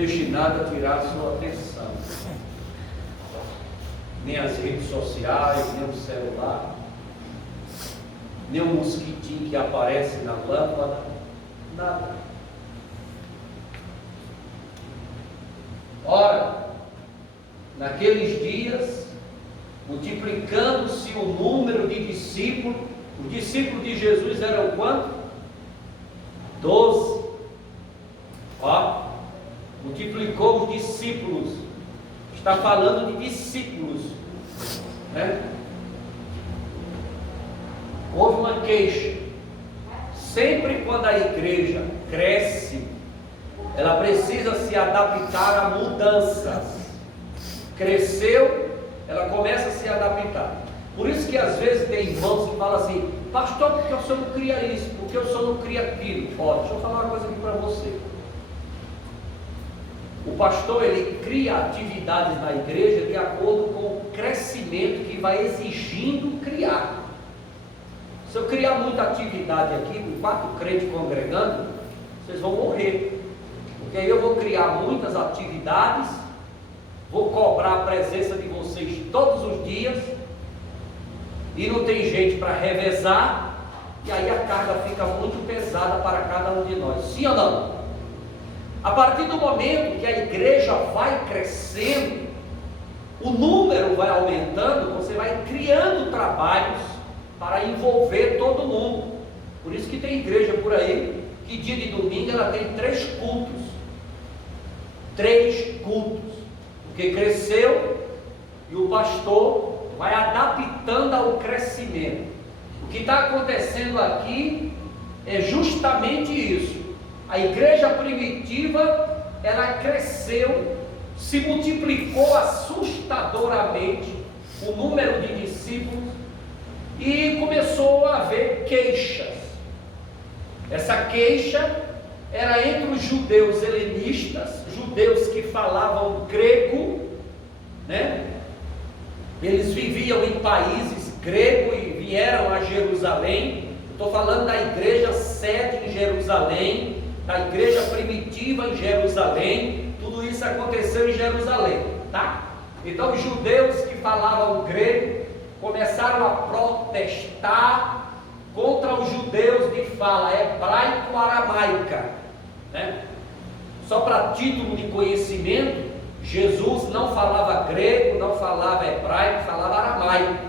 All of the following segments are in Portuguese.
deixe nada tirar a sua atenção. Nem as redes sociais, nem o celular, nem o mosquitinho que aparece na lâmpada, nada. Ora, naqueles dias, multiplicando-se o número de discípulos, os discípulos de Jesus eram quantos? 12. Ó, multiplicou os discípulos. Está falando de discípulos, né? Houve uma queixa. Sempre quando a igreja cresce, ela precisa se adaptar a mudanças. Cresceu, ela começa a se adaptar. Por isso que às vezes tem irmãos que falam assim: pastor, porque o senhor não cria isso, porque o senhor não cria aquilo. Ó, deixa eu falar uma coisa aqui para você. O pastor, ele cria atividades na igreja de acordo com o crescimento que vai exigindo criar. Se eu criar muita atividade aqui, com 4 crentes congregando, vocês vão morrer. Porque aí eu vou criar muitas atividades, vou cobrar a presença de vocês todos os dias, e não tem gente para revezar, e aí a carga fica muito pesada para cada um de nós. Sim ou não? A partir do momento que a igreja vai crescendo, o número vai aumentando, você vai criando trabalhos para envolver todo mundo. Por isso que tem igreja por aí, que dia de domingo ela tem 3 cultos. 3 cultos. Porque cresceu e o pastor vai adaptando ao crescimento. O que está acontecendo aqui é justamente isso. A igreja primitiva, ela cresceu, se multiplicou assustadoramente o número de discípulos e começou a haver queixas. Essa queixa era entre os judeus helenistas, judeus que falavam grego, né? Eles viviam em países gregos e vieram a Jerusalém. Estou falando da igreja sede em Jerusalém, da igreja primitiva em Jerusalém. Tudo isso aconteceu em Jerusalém, tá? Então os judeus que falavam grego começaram a protestar contra os judeus de fala hebraico-aramaica, né? Só para título de conhecimento, Jesus não falava grego, não falava hebraico, falava aramaico.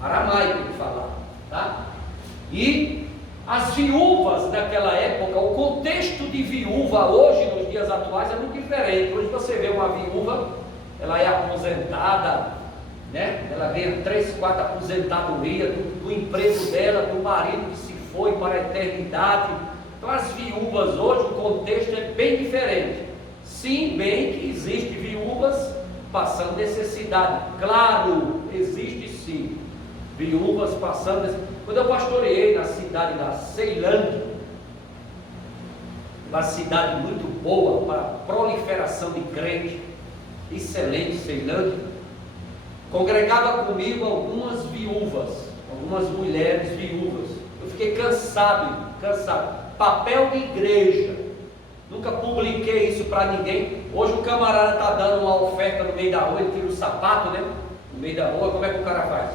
Aramaico ele falava, tá? E as viúvas naquela época, o contexto de viúva hoje, nos dias atuais, é muito diferente. Hoje você vê uma viúva, ela é aposentada, né? Ela ganha 3, 4 aposentadorias do emprego dela, do marido que se foi para a eternidade. Então as viúvas hoje, o contexto é bem diferente. Sim, bem que existe viúvas passando necessidade. Claro, existe sim. Viúvas passando necessidade. Quando eu pastoreei na cidade da Ceilândia, uma cidade muito boa para proliferação de crente, excelente Ceilândia, congregava comigo algumas viúvas, algumas mulheres viúvas. Eu fiquei cansado. Papel de igreja. Nunca publiquei isso para ninguém. Hoje o camarada está dando uma oferta no meio da rua, ele tira o sapato, né? No meio da rua, como é que o cara faz?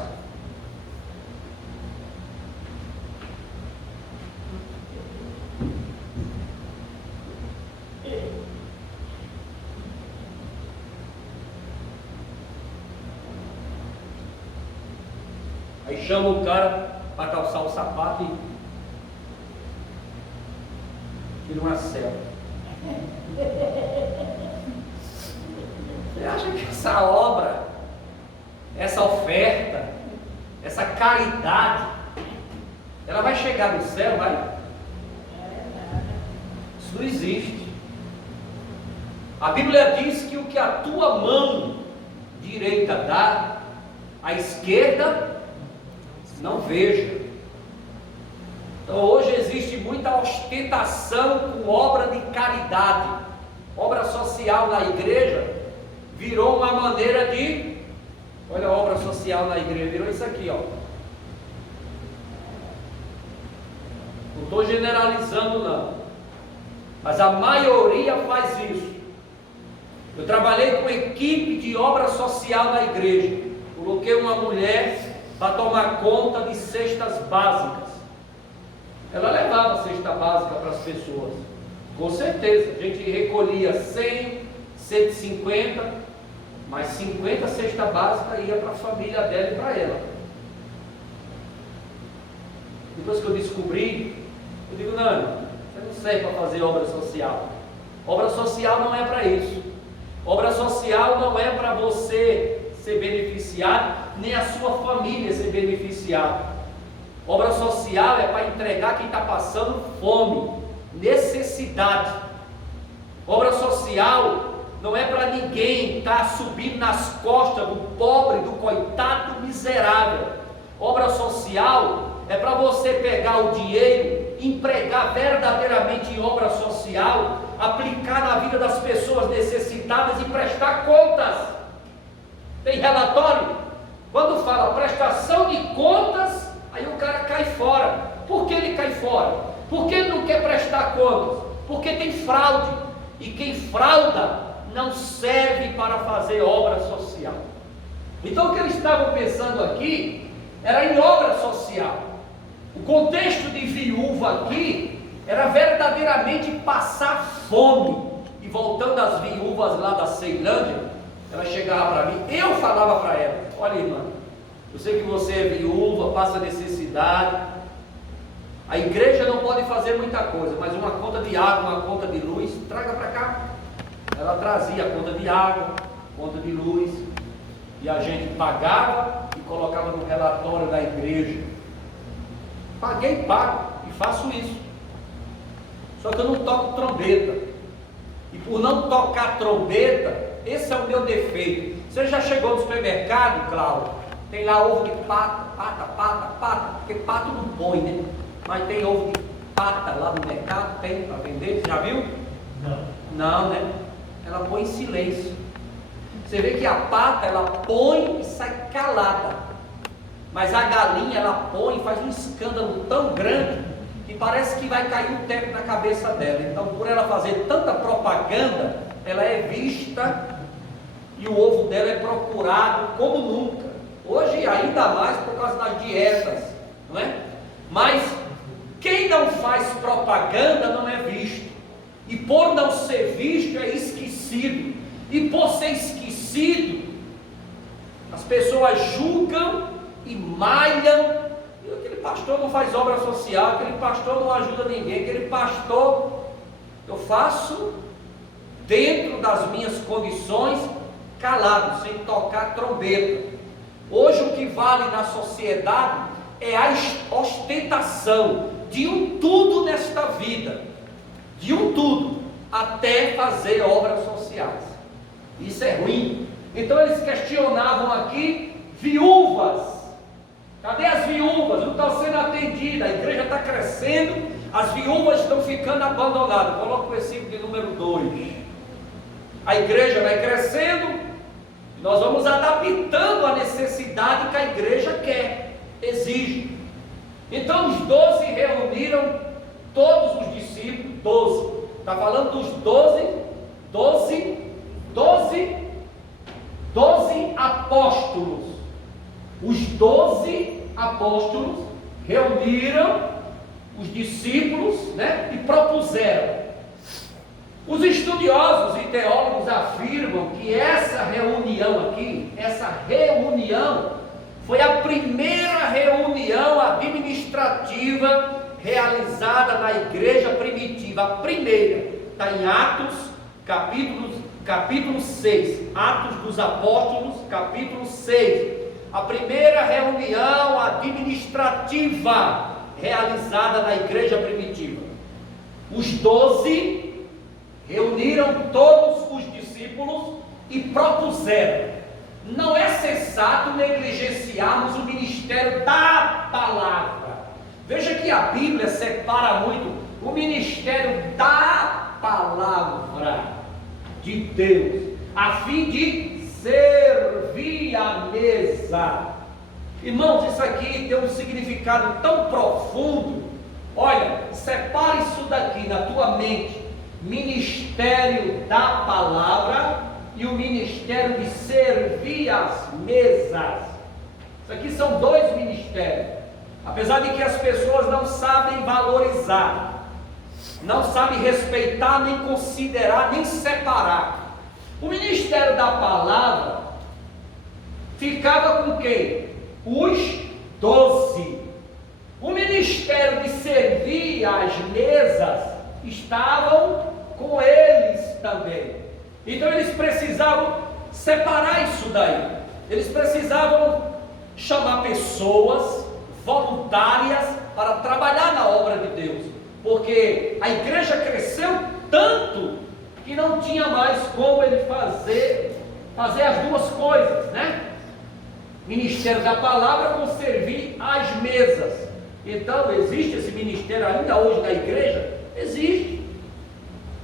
Aí chama o cara para calçar o sapato e tira uma selfie. Você acha que essa obra, essa oferta, essa caridade, ela vai chegar no céu, vai? Isso não existe. A Bíblia diz que o que a tua mão direita dá, a esquerda não veja. Então hoje existe muita ostentação com obra de caridade, obra social na igreja, virou uma maneira de, olha a obra social na igreja, virou isso aqui, ó. Não estou generalizando não, mas a maioria faz isso. Eu trabalhei com equipe de obra social na igreja. Coloquei uma mulher para tomar conta de cestas básicas. Ela levava a cesta básica para as pessoas. Com certeza, a gente recolhia 100, 150, mas 50 cesta básica ia para a família dela e para ela. Depois que eu descobri, eu digo, não, você não serve para fazer obra social. Obra social não é para isso. Obra social não é para você ser beneficiado, nem a sua família ser beneficiada. Obra social é para entregar quem está passando fome, necessidade. Obra social não é para ninguém estar subindo nas costas do pobre, do coitado, do miserável. Obra social é para você pegar o dinheiro, empregar verdadeiramente em obra social, aplicar na vida das pessoas necessitadas e prestar contas. Tem relatório? Quando fala prestação de contas, aí o cara cai fora. Por que ele cai fora? Porque ele não quer prestar contas. Porque tem fraude. E quem frauda não serve para fazer obra social. Então o que eles estavam pensando aqui era em obra social. O contexto de viúva aqui era verdadeiramente passar fome. E voltando às viúvas lá da Ceilândia, ela chegava para mim, eu falava para ela, olha irmã, eu sei que você é viúva, passa necessidade, a igreja não pode fazer muita coisa, mas uma conta de água, uma conta de luz, traga para cá. Ela trazia a conta de água, conta de luz, e a gente pagava e colocava no relatório da igreja. Paguei e pago, e faço isso. Só que eu não toco trombeta. E por não tocar trombeta, esse é o meu defeito. Você já chegou no supermercado, Cláudio? Tem lá ovo de pata, porque pato não põe, né? Mas tem ovo de pata lá no mercado, tem para vender, já viu? Não, né? Ela põe em silêncio. Você vê que a pata, ela põe e sai calada. Mas a galinha, ela põe e faz um escândalo tão grande que parece que vai cair um teto na cabeça dela. Então, por ela fazer tanta propaganda, ela é vista e o ovo dela é procurado como nunca. Hoje ainda mais por causa das dietas, não é? Mas quem não faz propaganda não é visto. E por não ser visto é esquecido. E por ser esquecido, as pessoas julgam e malham. E aquele pastor não faz obra social, aquele pastor não ajuda ninguém, aquele pastor, eu faço dentro das minhas condições, calado, sem tocar trombeta. Hoje o que vale na sociedade é a ostentação de um tudo nesta vida, de um tudo, até fazer obras sociais. Isso é ruim. Então eles questionavam aqui viúvas. Cadê as viúvas? Não estão sendo atendidas, a igreja está crescendo, as viúvas estão ficando abandonadas. Coloca o versículo de número 2. A igreja vai crescendo, nós vamos adaptando a necessidade que a igreja quer, exige. Então os 12 reuniram todos os discípulos, 12. Está falando dos 12 apóstolos. Os 12 apóstolos reuniram os discípulos, né, e propuseram. Os estudiosos e teólogos afirmam que essa reunião aqui, foi a primeira reunião administrativa realizada na igreja primitiva. A primeira, está em Atos, capítulo 6, Atos dos Apóstolos, capítulo 6. A primeira reunião administrativa realizada na igreja primitiva. Os 12 reuniram todos os discípulos e propuseram: não é sensato negligenciarmos o ministério da palavra. Veja que a Bíblia separa muito o ministério da palavra de Deus, a fim de servir à mesa. Irmãos, isso aqui tem um significado tão profundo. Olha, separa isso daqui na tua mente: ministério da palavra e o ministério de servir as mesas. Isso aqui são dois ministérios. Apesar de que as pessoas não sabem valorizar, não sabem respeitar, nem considerar, nem separar. O ministério da palavra ficava com quem? Os 12. O ministério de servir as mesas estavam com eles também. Então eles precisavam separar isso daí. Eles precisavam chamar pessoas voluntárias para trabalhar na obra de Deus, porque a igreja cresceu tanto que não tinha mais como ele fazer as duas coisas, né? Ministério da palavra com servir às mesas. Então existe esse ministério ainda hoje da igreja? Existe.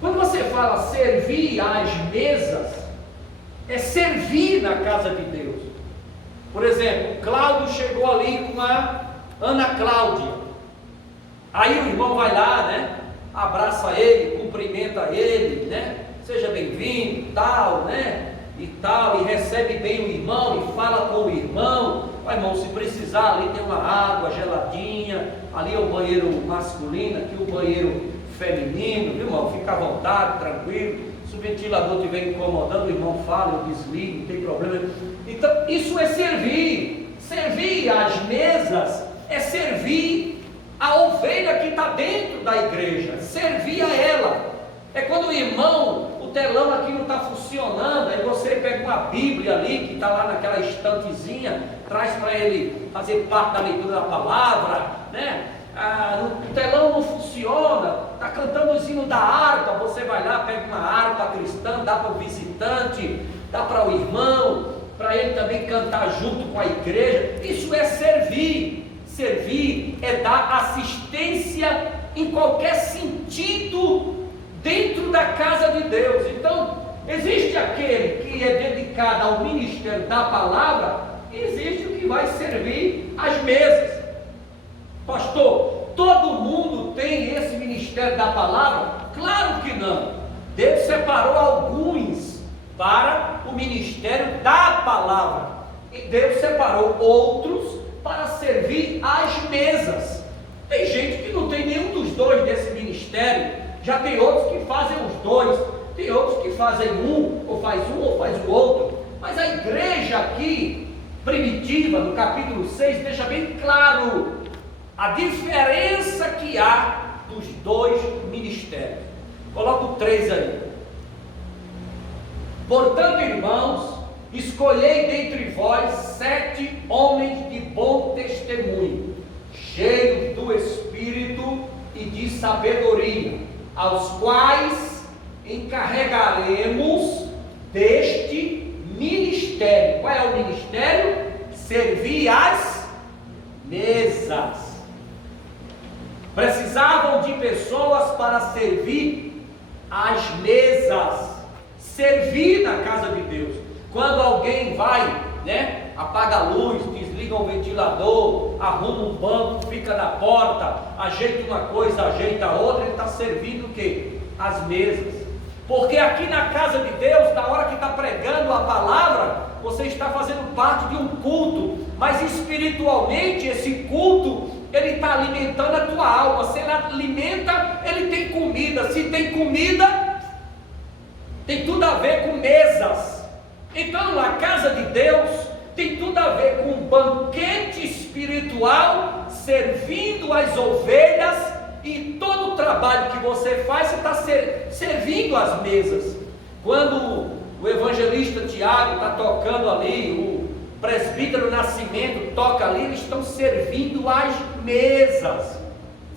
Quando você fala servir às mesas, é servir na casa de Deus. Por exemplo, Cláudio chegou ali com a Ana Cláudia. Aí o irmão vai lá, né? Abraça ele, cumprimenta ele, né? Seja bem-vindo, tal, né? E tal, e recebe bem o irmão, e fala com o irmão. Ó, irmão, se precisar, ali tem uma água geladinha, ali é o banheiro masculino, aqui o banheiro feminino, viu, irmão? Fica à vontade, tranquilo. Se o ventilador estiver incomodando, o irmão fala, eu desligo, não tem problema. Então, isso é servir. Servir às mesas é servir a ovelha que está dentro da igreja, servir a ela. É quando o irmão, o telão aqui não está funcionando, aí você pega uma Bíblia ali, que está lá naquela estantezinha, traz para ele fazer parte da leitura da palavra, né? O telão não funciona, está cantando o hino da harpa, você vai lá, pega uma harpa cristã, dá para o visitante, dá para o irmão, para ele também cantar junto com a igreja. Isso é servir. Servir é dar assistência em qualquer sentido dentro da casa de Deus. Então, existe aquele que é dedicado ao ministério da palavra, e existe o que vai servir às mesas. Pastor, todo mundo tem esse ministério da palavra? Claro que não. Deus separou alguns para o ministério da palavra, e Deus separou outros para servir às mesas. Tem gente que não tem nenhum dos dois desse ministério. Já tem outros que fazem os dois, tem outros que fazem ou faz o outro. Mas a igreja aqui, primitiva, no capítulo 6, deixa bem claro a diferença que há dos dois ministérios. Coloca o 3 aí. Portanto, irmãos, escolhei dentre vós 7 homens de bom testemunho, cheios do Espírito e de sabedoria, aos quais encarregaremos deste ministério. Qual é o ministério? Servir as mesas. Precisavam de pessoas para servir as mesas, servir na casa de Deus. Quando alguém vai, né, apaga a luz, desliga o ventilador, arruma um banco, fica na porta, ajeita uma coisa, ajeita outra, ele está servindo o quê? As mesas. Porque aqui na casa de Deus, na hora que está pregando a palavra, você está fazendo parte de um culto, mas espiritualmente esse culto, ele está alimentando a tua alma. Se ele alimenta, ele tem comida. Se tem comida, tem tudo a ver com mesas. Então a casa de Deus tem tudo a ver com um banquete espiritual, servindo as ovelhas, e todo o trabalho que você faz, você está servindo as mesas. Quando o evangelista Tiago está tocando ali, o presbítero Nascimento toca ali, eles estão servindo as mesas.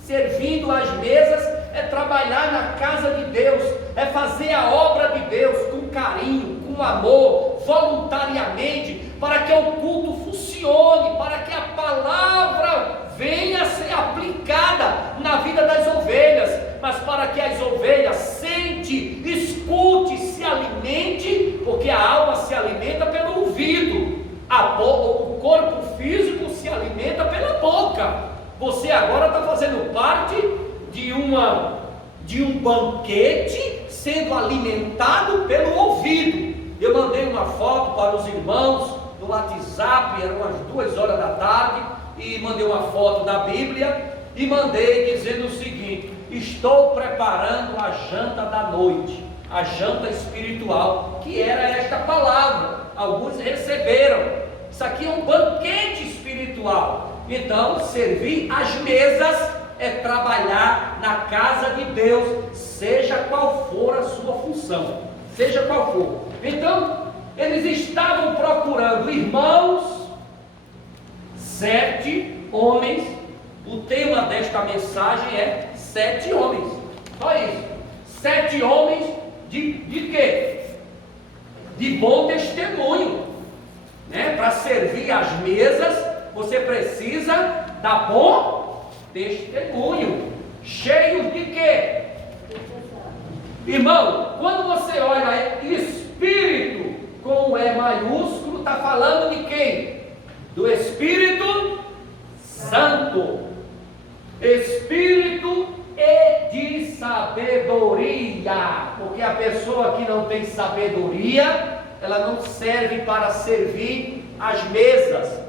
Servindo as mesas é trabalhar na casa de Deus, é fazer a obra de Deus com carinho, com amor, voluntariamente, para que o culto funcione, para que a palavra venha a ser aplicada na vida das ovelhas, mas para que as ovelhas sente, escute, se alimente, porque a alma se alimenta pelo ouvido, o corpo físico se alimenta pela boca. Você agora está fazendo parte de um banquete, sendo alimentado pelo ouvido. Eu mandei uma foto para os irmãos no WhatsApp, eram umas 2 horas da tarde, e mandei uma foto da Bíblia, e mandei dizendo o seguinte: estou preparando a janta da noite, a janta espiritual, que era esta palavra. Alguns receberam. Isso aqui é um banquete espiritual. Então, servir as mesas é trabalhar na casa de Deus, seja qual for a sua função, seja qual for. Então, eles estavam procurando irmãos, 7 homens. O tema desta mensagem é 7 homens, só isso. 7 homens de quê? De bom testemunho, né? Para servir as mesas, você precisa dar bom testemunho. Cheio de quê? Irmão, quando você olha Espírito com E maiúsculo, está falando de quem? Do Espírito Santo. Espírito e de sabedoria, porque a pessoa que não tem sabedoria, ela não serve para servir as mesas,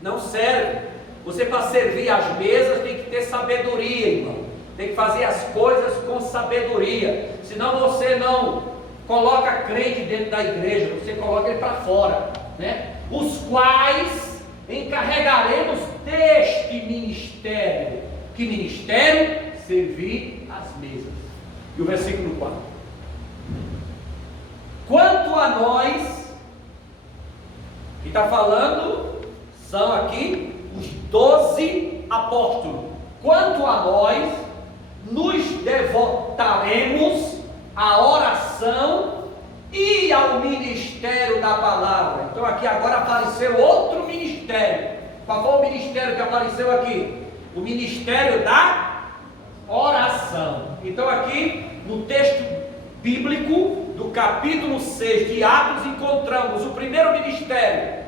não serve. Você, para servir as mesas, tem que ter sabedoria, irmão, tem que fazer as coisas com sabedoria, senão você não coloca crente dentro da igreja, você coloca ele para fora, né? Os quais encarregaremos deste ministério. Que ministério? Servir as mesas. E o versículo 4: quanto a nós, que está falando, são aqui os 12 apóstolos. Quanto a nós, nos devotaremos à oração e ao ministério da palavra. Então aqui agora apareceu outro ministério. Qual foi o ministério que apareceu aqui? O ministério da oração. Então aqui no texto bíblico do capítulo 6 de Atos, encontramos o primeiro ministério,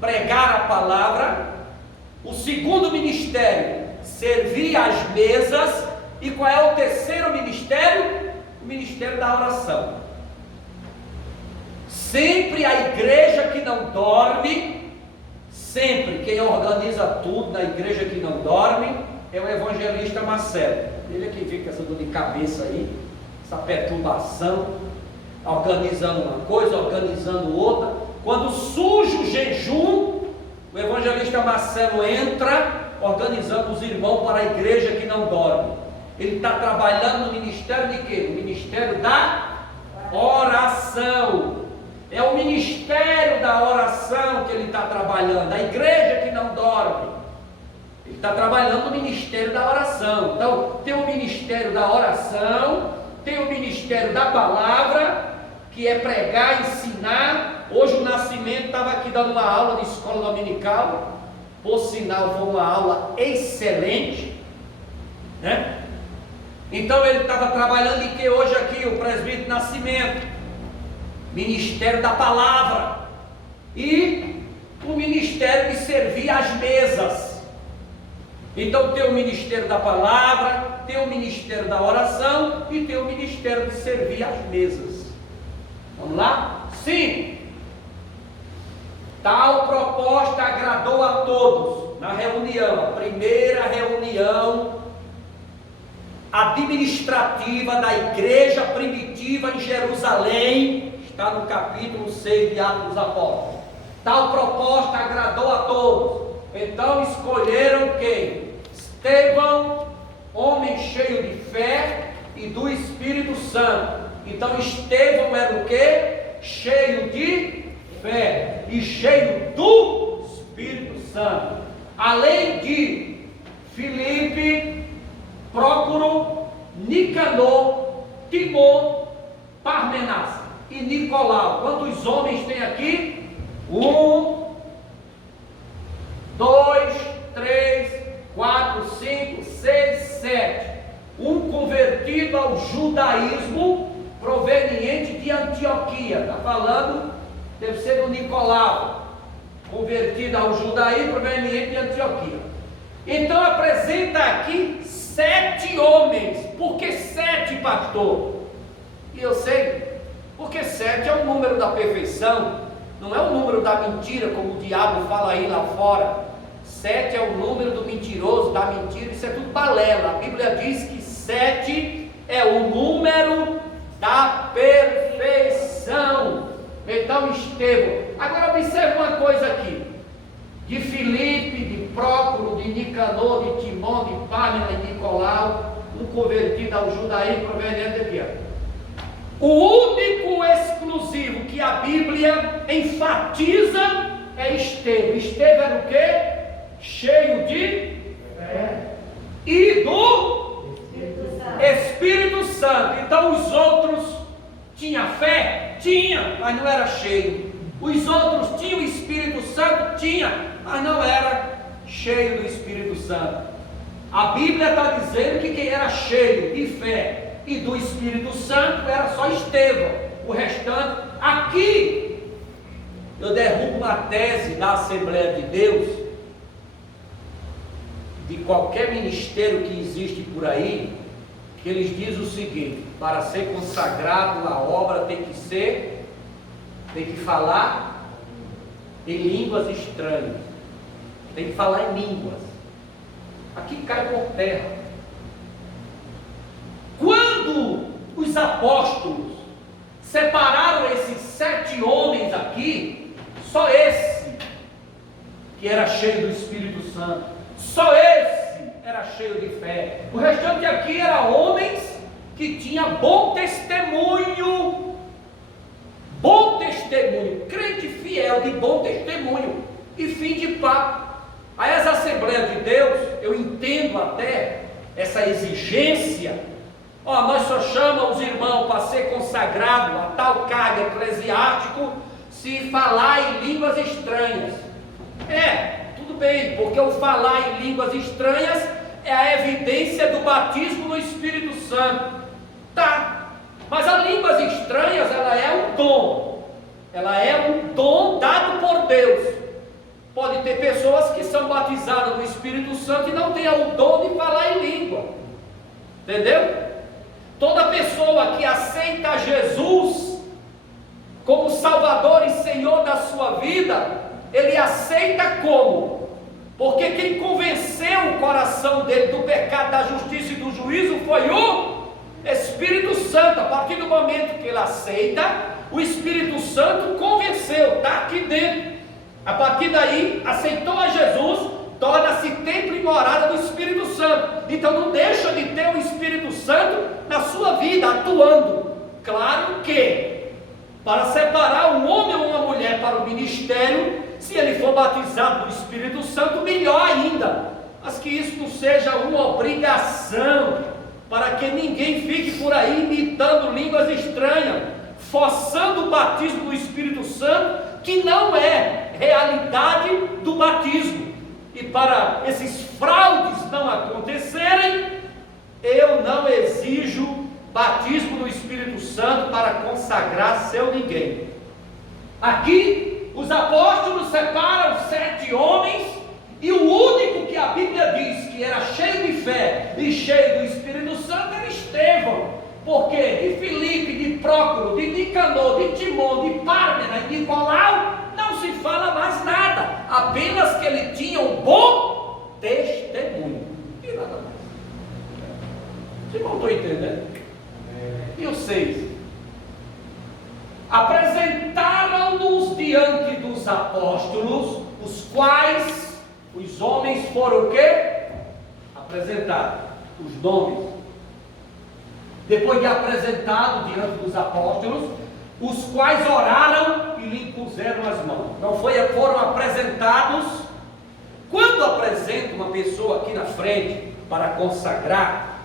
pregar a palavra; o segundo ministério, servir as mesas; e qual é o terceiro ministério? O ministério da oração. Sempre a igreja que não dorme, sempre quem organiza tudo na igreja que não dorme é o evangelista Marcelo. Ele é quem fica com essa dor de cabeça aí, essa perturbação, organizando uma coisa, organizando outra. Quando surge o jejum, o evangelista Marcelo entra organizando os irmãos para a igreja que não dorme. Ele está trabalhando no ministério de quê? No ministério da oração. É o ministério da oração que ele está trabalhando, a igreja que não dorme. Ele está trabalhando no ministério da oração. Então, tem o ministério da oração, tem o ministério da palavra, que é pregar, ensinar. Hoje o Nascimento estava aqui dando uma aula de escola dominical, por sinal foi uma aula excelente, né? Então ele estava trabalhando em que hoje aqui, o presbítero Nascimento, ministério da palavra, e o ministério de servir as mesas. Então tem o ministério da palavra, tem o ministério da oração e tem o ministério de servir as mesas. Vamos lá? Sim. Tal proposta agradou a todos na reunião, a primeira reunião administrativa da igreja primitiva em Jerusalém. Está no capítulo 6 de Atos dos Apóstolos. Tal proposta agradou a todos. Então escolheram quem? Estevão, homem cheio de fé e do Espírito Santo. Então Estevão era o quê? Cheio de fé e cheio do Espírito Santo. Além de Filipe, Prócoro, Nicanor, Timon, Parmenas e Nicolau. Quantos homens tem aqui? 1, 2, 3, 4, 5, 6, 7. Um convertido ao judaísmo proveniente de Antioquia. Está falando, deve ser o Nicolau, convertido ao judaísmo proveniente de Antioquia. Então apresenta aqui 7 homens. Por que 7, pastor? E eu sei, porque 7 é um o número da perfeição, não é o número da mentira, como o diabo fala aí lá fora. 7 é o número do mentiroso, da mentira, isso é tudo balela. A Bíblia diz que 7 é o número da perfeição. Então, Estevão. Agora observe uma coisa aqui: de Filipe, de Prócoro, de Nicanor, de Timão, de Pâmela e Nicolau, um convertido ao judaísmo proveniente de Deus. O único exclusivo que a Bíblia enfatiza é Estevão. Estevão era o quê? Cheio de fé e do Espírito Santo. Então os outros tinham fé? Tinha, mas não era cheio. Os outros tinham o Espírito Santo? Tinha, mas não era cheio do Espírito Santo. A Bíblia está dizendo que quem era cheio de fé e do Espírito Santo era só Estevão. O restante, aqui eu derrubo uma tese da Assembleia de Deus, de qualquer ministério que existe por aí, que eles dizem o seguinte: para ser consagrado a obra tem que falar em línguas estranhas, tem que falar em línguas. Aqui cai por terra. Quando os apóstolos separaram esses 7 homens aqui, só esse que era cheio do Espírito Santo, só esse era cheio de fé. O restante aqui eram homens que tinham bom testemunho, crente fiel de bom testemunho e fim de papo. Aí as Assembleias de Deus, eu entendo até essa exigência. Nós só chamamos os irmãos para ser consagrado a tal cargo eclesiástico se falar em línguas estranhas. Tudo bem, porque o falar em línguas estranhas é a evidência do batismo no Espírito Santo. Tá, mas as línguas estranhas, ela é um dom. Ela é um dom dado por Deus. Pode ter pessoas que são batizadas no Espírito Santo e não têm o dom de falar em língua. Entendeu? Toda pessoa que aceita Jesus como Salvador e Senhor da sua vida, ele aceita como? Porque quem convenceu o coração dele do pecado, da justiça e do juízo foi o Espírito Santo. A partir do momento que ele aceita, o Espírito Santo convenceu, está aqui dentro. A partir daí, aceitou a Jesus, torna-se templo e morada do Espírito Santo. Então não deixa de ter o Espírito Santo na sua vida, atuando. Claro que, para separar um homem ou uma mulher para o ministério, se ele for batizado no Espírito Santo, melhor ainda. Mas que isso não seja uma obrigação, para que ninguém fique por aí imitando línguas estranhas, forçando o batismo do Espírito Santo, que não é realidade do batismo. E para esses fraudes não acontecerem, eu não exijo batismo no Espírito Santo para consagrar seu ninguém. Aqui os apóstolos separam 7 homens, e o único que a Bíblia diz que era cheio de fé e cheio do Espírito Santo era Estevão. Porque de Filipe, de Prócoro, de Nicanor, de Timão, de Pâmela e Nicolau não se fala mais nada, apenas que ele tinha um bom testemunho e nada mais. Vocês não estão entendendo? E os 6 apresentaram-nos diante dos apóstolos, os quais os homens foram o quê? Apresentados, os nomes. Depois de apresentado diante dos apóstolos, os quais oraram e lhe puseram as mãos. Não foram apresentados. Quando apresenta uma pessoa aqui na frente para consagrar,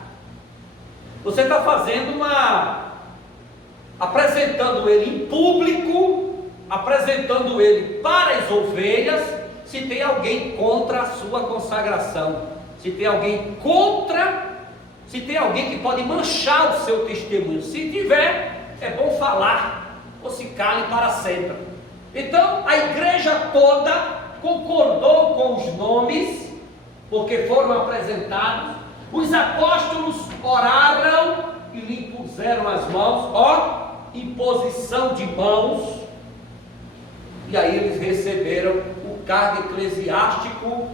você está fazendo apresentando ele em público, apresentando ele para as ovelhas. Se tem alguém contra a sua consagração, se tem alguém se tem alguém que pode manchar o seu testemunho, se tiver, é bom falar, ou se cale para sempre. Então a igreja toda concordou com os nomes, porque foram apresentados. Os apóstolos oraram e lhe puseram as mãos, imposição de mãos, e aí eles receberam o cargo eclesiástico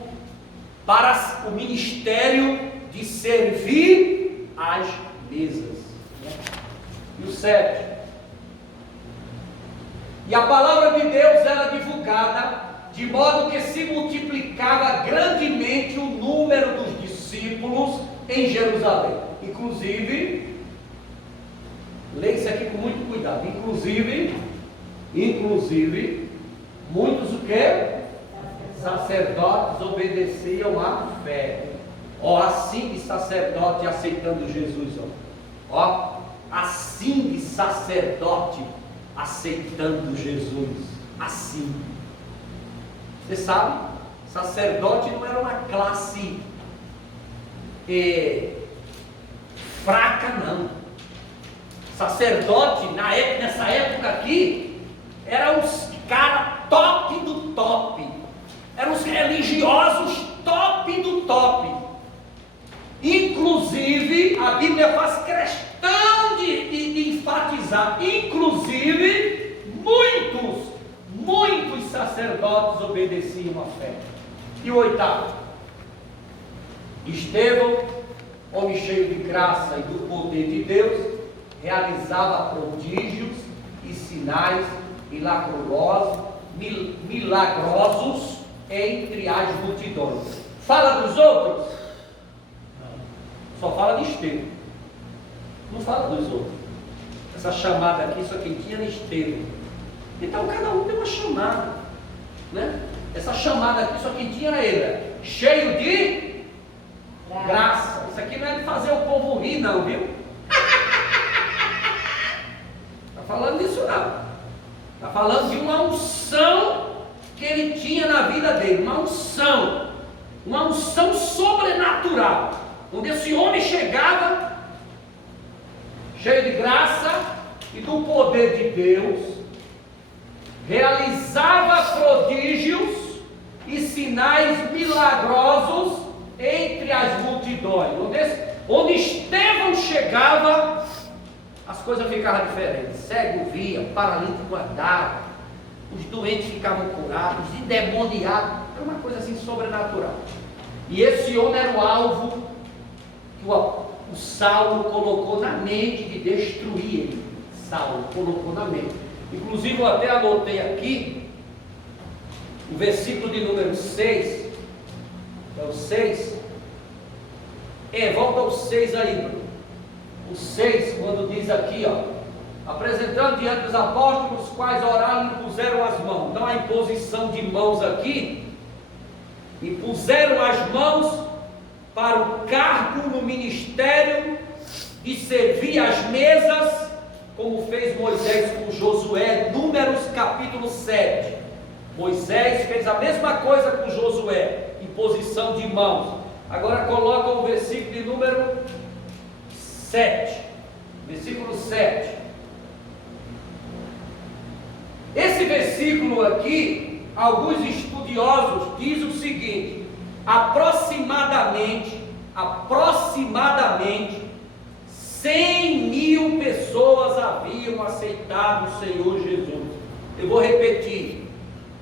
para o ministério de servir as mesas. E o 7. E a palavra de Deus era divulgada, de modo que se multiplicava grandemente o número dos discípulos em Jerusalém. Inclusive, leia isso aqui com muito cuidado. Inclusive, muitos o quê? Sacerdotes obedeciam à fé. Ó, assim de sacerdote aceitando Jesus, ó, assim de sacerdote aceitando Jesus, assim. Você sabe, sacerdote não era uma classe fraca, não. Sacerdote, nessa época aqui, eram os caras top do top, eram os religiosos top do top. Inclusive, a Bíblia faz questão de enfatizar, inclusive, muitos sacerdotes obedeciam à fé. E o 8, Estevão, homem cheio de graça e do poder de Deus, realizava prodígios e sinais milagrosos entre as multidões. Fala dos outros? Só fala de Estevão, não fala dos outros. Essa chamada aqui só quem tinha era Estevão. Então cada um tem uma chamada, né? Essa chamada aqui só quem tinha era ele, cheio de graça. Isso aqui não é de fazer o povo rir, não, viu? Está falando disso não. Está falando de uma unção que ele tinha na vida dele, uma unção sobrenatural, onde esse homem chegava cheio de graça e do poder de Deus, realizava prodígios e sinais milagrosos entre as multidões. Onde Estevão chegava, as coisas ficavam diferentes. Cego via, paralítico andava, os doentes ficavam curados, os endemoniados. Era uma coisa assim sobrenatural. E esse homem era o alvo que o Saulo colocou na mente de destruir ele. Saulo colocou na mente. Inclusive eu até anotei aqui o versículo de número 6. É o 6. Volta ao 6 aí, Bruno. O 6, quando diz aqui, apresentando diante dos apóstolos, os quais oraram e puseram as mãos. Então a imposição de mãos aqui, e puseram as mãos para o cargo no ministério de servir as mesas, como fez Moisés com Josué, Números capítulo 7. Moisés fez a mesma coisa com Josué, imposição de mãos. Agora coloca o versículo de número 7, versículo 7. Esse versículo aqui, alguns estudiosos dizem o seguinte: aproximadamente 100.000 pessoas haviam aceitado o Senhor Jesus. Eu vou repetir: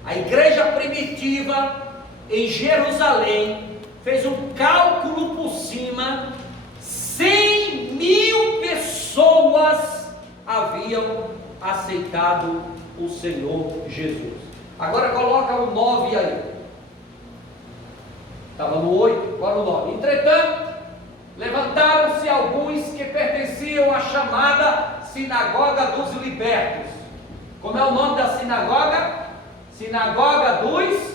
a igreja primitiva em Jerusalém fez um cálculo por cima, 100.000 pessoas haviam aceitado o Senhor Jesus. Agora coloca o 9 aí. Estava no 8, agora o 9. Entretanto, levantaram-se alguns que pertenciam à chamada Sinagoga dos Libertos. Como é o nome da sinagoga? Sinagoga dos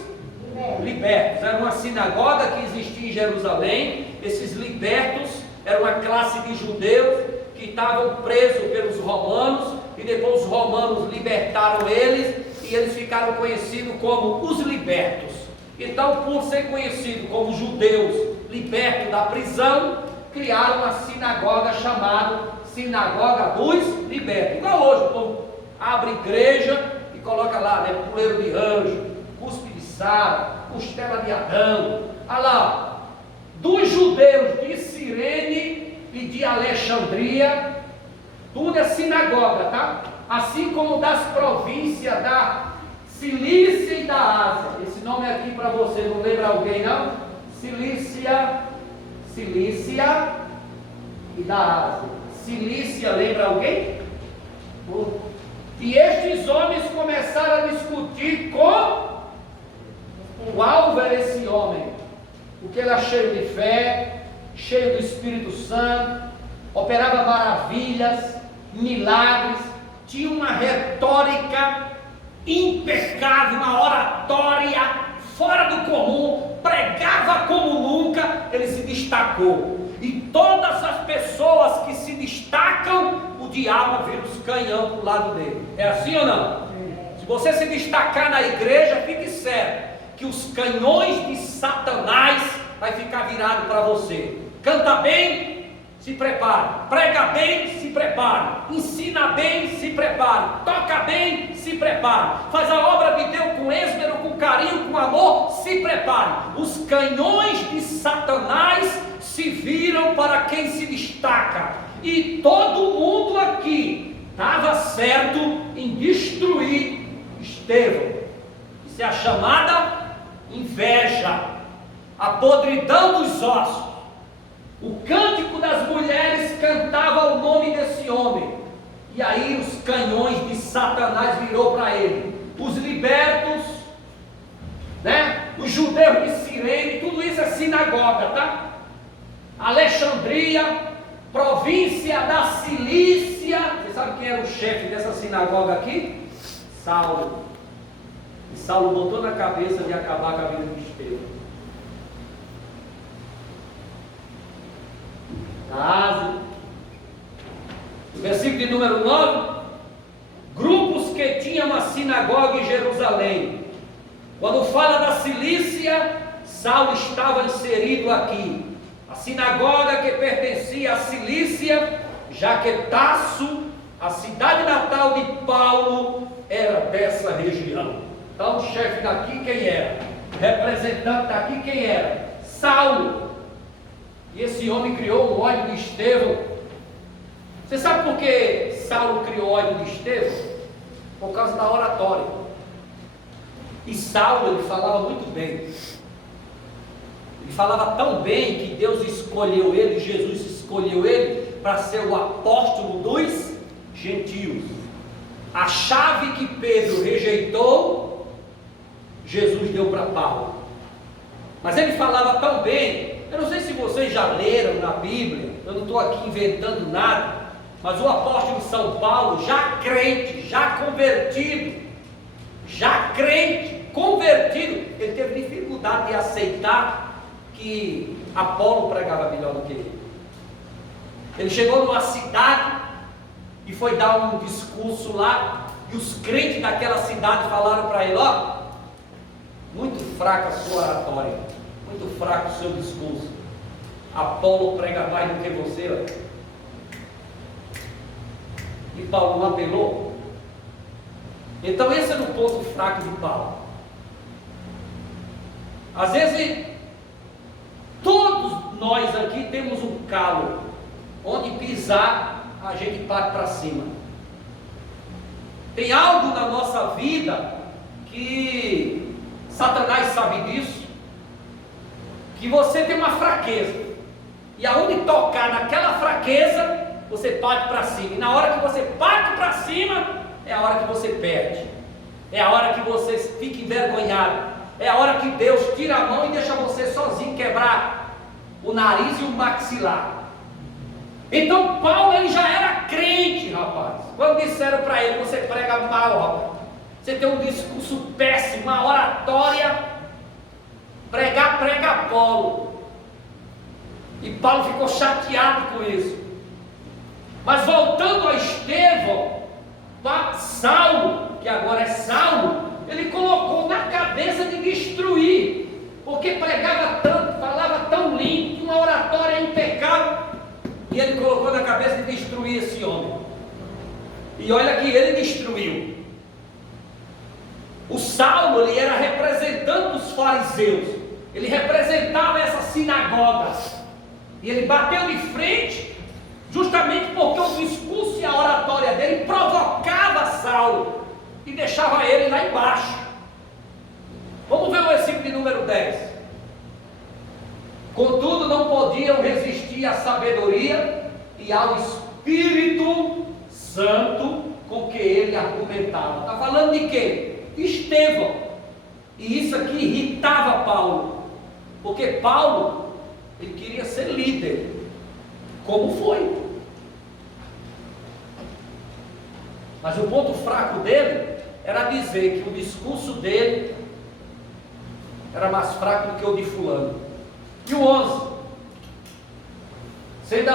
Libertos. Era uma sinagoga que existia em Jerusalém. Esses libertos eram uma classe de judeus que estavam presos pelos romanos, e depois os romanos libertaram eles, e eles ficaram conhecidos como os libertos. Então, por ser conhecidos como judeus libertos da prisão, criaram uma sinagoga chamada Sinagoga dos Libertos. Igual hoje, o povo abre igreja e coloca lá, né, puleiro de anjo, cuspe de Sara, costela de Adão. Olha lá, dos judeus de Cirene e de Alexandria, Tudo é sinagoga, tá? Assim como das províncias da Cilícia e da Ásia. Esse nome aqui para você, não lembra alguém não? Cilícia e da Ásia. Cilícia, lembra alguém? E estes homens começaram a discutir qual era esse homem, porque ele era cheio de fé, cheio do Espírito Santo, operava maravilhas, milagres, tinha uma retórica impecável, uma oratória fora do comum, pregava como nunca. Ele se destacou, e todas as pessoas que se destacam, o diabo vira os canhão para o lado dele. É assim ou não? Se você se destacar na igreja, fique certo que os canhões de Satanás vai ficar virado para você. Canta bem, se prepare. Prega bem, se prepare. Ensina bem, se prepare. Toca bem, se prepare. Faz a obra de Deus com esmero, com carinho, com amor, se prepare. Os canhões de Satanás se viram para quem se destaca. E todo mundo aqui estava certo em destruir Estevão. Isso é a chamada inveja, a podridão dos ossos. O cântico das mulheres cantava o nome desse homem, e aí os canhões de Satanás virou para ele. Os libertos, né? Os judeus de Cirene, tudo isso é sinagoga, tá? Alexandria, província da Cilícia. Você sabe quem era o chefe dessa sinagoga aqui? Saulo. E Saulo botou na cabeça de acabar com a vida de Estevão. Na Ásia. Versículo de número 9. Grupos que tinham uma sinagoga em Jerusalém. Quando fala da Cilícia, Saulo estava inserido aqui. A sinagoga que pertencia à Cilícia, já que Tarso, a cidade natal de Paulo, era dessa região. Então o chefe daqui quem era? O representante daqui quem era? Saulo. E esse homem criou um ódio de Estevão. Você sabe por que Saulo criou ódio de Estevão? Por causa da oratória. E Saulo, ele falava muito bem. Ele falava tão bem que Deus escolheu ele, Jesus escolheu ele para ser o apóstolo dos gentios. A chave que Pedro rejeitou, Jesus deu para Paulo. Mas ele falava tão bem. Eu não sei se vocês já leram na Bíblia, eu não estou aqui inventando nada, mas o apóstolo São Paulo, já crente, já convertido, ele teve dificuldade de aceitar que Apolo pregava melhor do que ele. Ele chegou numa cidade e foi dar um discurso lá, e os crentes daquela cidade falaram para ele: ó, muito fraca a sua oratória, muito fraco o seu discurso. Apolo prega mais do que você, ó. E Paulo não apelou. Então esse era o ponto fraco de Paulo. Às vezes todos nós aqui temos um calo, onde pisar a gente parte para cima. Tem algo na nossa vida que Satanás sabe disso, que você tem uma fraqueza, e aonde tocar naquela fraqueza, você parte para cima. E na hora que você parte para cima, é a hora que você perde, é a hora que você fica envergonhado, é a hora que Deus tira a mão e deixa você sozinho quebrar o nariz e o maxilar. Então Paulo, ele já era crente, rapaz. Quando disseram para ele: você prega mal, rapaz, você tem um discurso péssimo, uma oratória, prega Apolo. E Paulo ficou chateado com isso. Mas voltando a Estevão, Saulo, que agora é Saulo, ele colocou na cabeça de destruir, porque pregava tanto, falava tão lindo, uma oratória impecável, e ele colocou na cabeça de destruir esse homem. E olha que ele destruiu. O Saulo, ele era representante dos fariseus, ele representava essas sinagogas, e ele bateu de frente justamente porque o discurso e a oratória dele provocava Saulo e deixava ele lá embaixo. Vamos ver o versículo de número 10. Contudo, não podiam resistir à sabedoria e ao Espírito Santo com que ele argumentava. Está falando de quê? De Estevão. E isso aqui irritava Paulo, porque Paulo, ele queria ser líder, como foi. Mas o ponto fraco dele era dizer que o discurso dele era mais fraco do que o de fulano. E o 11: sendo